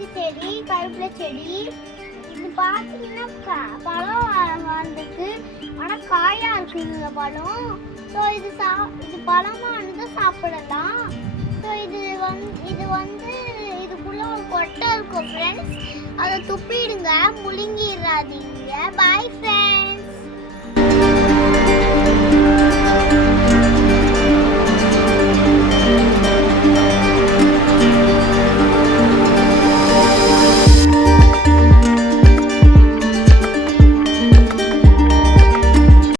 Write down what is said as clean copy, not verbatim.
செம்பருத்தி செடி, கருவேப்பிலை செடி. இது பார்த்தீங்கன்னா பழம் வந்துருக்கு, ஆனால் காயாக இருக்குங்க இந்த பழம். ஸோ இது பழமானது சாப்பிடலாம். ஸோ இது வந்து இதுக்குள்ள ஒரு கொட்டை இருக்கும் ஃப்ரெண்ட்ஸ். அதை துப்பிடுங்க, முழுங்கிடாதீங்க. Bye friends.